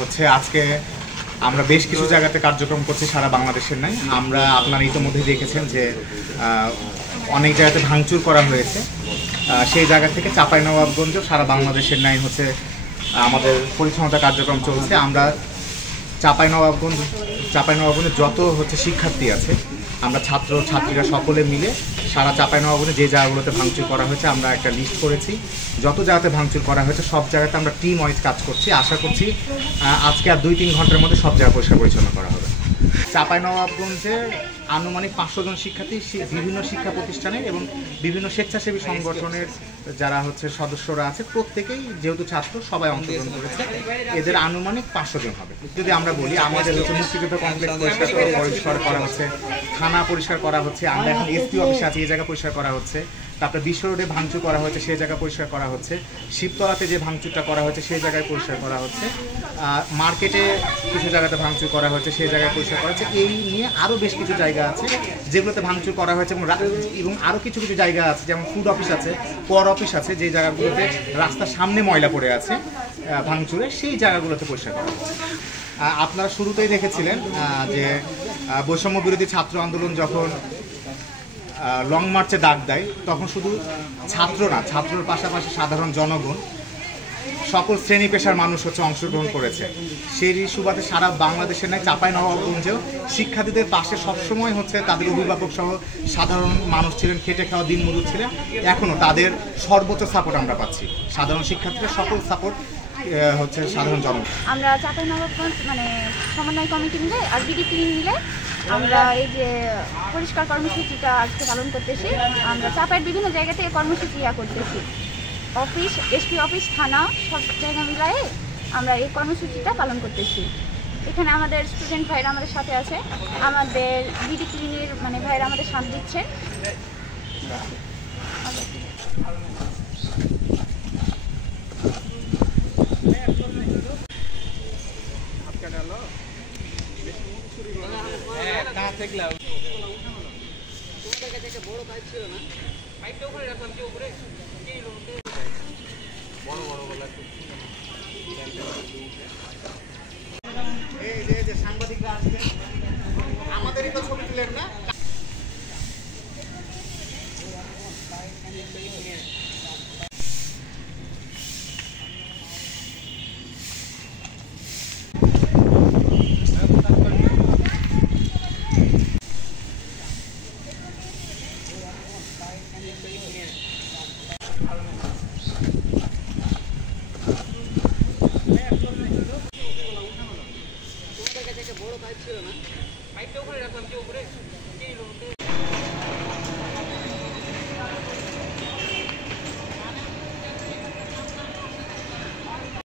হচ্ছে আজকে আমরা বেশ কিছু জায়গাতে কার্যক্রম করছি সারা বাংলাদেশের নাই। আমরা আপনারা ইতিমধ্যেই দেখেছেন যে অনেক জায়গাতে ভাঙচুর করা হয়েছে। সেই জায়গা থেকে চাঁপাইনবাবগঞ্জ সারা বাংলাদেশের নাই হচ্ছে আমাদের পরিচ্ছন্নতা কার্যক্রম চলছে। আমরা চাঁপাইনবাবগঞ্জে যত হচ্ছে শিক্ষার্থী আছে, আমরা ছাত্র ছাত্রীরা সকলে মিলে সারা চাঁপাইনবাবগঞ্জে যে জায়গাগুলোতে ভাঙচুর করা হয়েছে আমরা একটা লিস্ট করেছি। যত জায়গাতে ভাঙচুর করা হয়েছে সব জায়গাতে আমরা টিম ওয়াইজ কাজ করছি। আশা করছি আজকে আর 2-3 ঘন্টার মধ্যে সব জায়গা পরিষ্কার পরিচ্ছন্ন করা হবে। চাঁপাইনবাবগঞ্জে আনুমানিক 500 জন শিক্ষার্থী বিভিন্ন শিক্ষা প্রতিষ্ঠানে এবং বিভিন্ন স্বেচ্ছাসেবী সংগঠনের যারা হচ্ছে সদস্যরা আছে প্রত্যেকেই যেহেতু ছাত্র সবাই অংশগ্রহণ করেছে। এদের আনুমানিক 500 জন হবে। যদি আমরা বলি আমাদের হচ্ছে মুক্তিযুদ্ধ কমপ্লেক্স পরিষ্কার করা হচ্ছে, থানা পরিষ্কার করা হচ্ছে, আমরা এখন এসপি অফিসে আছি এই জায়গা পরিষ্কার করা হচ্ছে, তারপরে বিশ্ব রোডে ভাঙচুর করা হয়েছে সেই জায়গা পরিষ্কার করা হচ্ছে, শিবতলাতে যে ভাঙচুরটা করা হয়েছে সেই জায়গায় পরিষ্কার করা হচ্ছে, মার্কেটে কিছু জায়গাতে ভাঙচুর করা হয়েছে সেই জায়গায় পরিষ্কার করা হচ্ছে। এই নিয়ে আরও বেশ কিছু জায়গা আছে যেগুলোতে ভাঙচুর করা হয়েছে এবং আরও কিছু কিছু জায়গা আছে যেমন ফুড অফিস আছে, কর অফিস আছে, যে জায়গাগুলোতে রাস্তার সামনে ময়লা পড়ে আছে ভাঙচুরে, সেই জায়গাগুলোতে পরিষ্কার করা হচ্ছে। আপনারা শুরুতেই দেখেছিলেন যে বৈষম্য বিরোধী ছাত্র আন্দোলন যখন লং মার্চে ডাক দেয় তখন শুধু ছাত্র না, ছাত্রর পাশাপাশি সাধারণ জনগণ সকল শ্রেণী পেশার মানুষ হচ্ছে অংশগ্রহণ করেছে। সেই সুবাদে সারা বাংলাদেশের নাই চাঁপাইনবাবগঞ্জেও শিক্ষার্থীদের পাশে সবসময় হচ্ছে তাদের অভিভাবক সহ সাধারণ মানুষ ছিলেন, খেটে খাওয়া দিনমজুর ছিলেন। এখনও তাদের সর্বোচ্চ সাপোর্ট আমরা পাচ্ছি। সাধারণ শিক্ষার্থীদের সকল সাপোর্ট হচ্ছে সাধারণ জনগণ। আমরা চাঁপাইনবাবগঞ্জ সমন্বয় কমিটি মিলে আর বিডিপি মিলে আমরা এই যে পরিষ্কার কর্মসূচিটা আজকে পালন করতেছি। আমরা চাঁপাইয়ের বিভিন্ন জায়গাতে এই কর্মসূচি করতেছি। অফিস, এসপি অফিস, থানা সব জায়গা মিলাই আমরা এই কর্মসূচিটা পালন করতেছি। এখানে আমাদের স্টুডেন্ট ভাইরা আমাদের সাথে আছে, আমাদের বিডিপির ভাইরা আমাদের সাথ দিচ্ছেন। বড় পাইপ ছিল না, পাইপটা ওখানে রাখলাম কি উপরে বড় বড় বলা এই যে সাংবাদিকরা আসবে আমাদেরই তো ছবি তুলেন না। বড় পাইপ ছিল না, পাইপটা ওখানে রাখলাম কি উপরে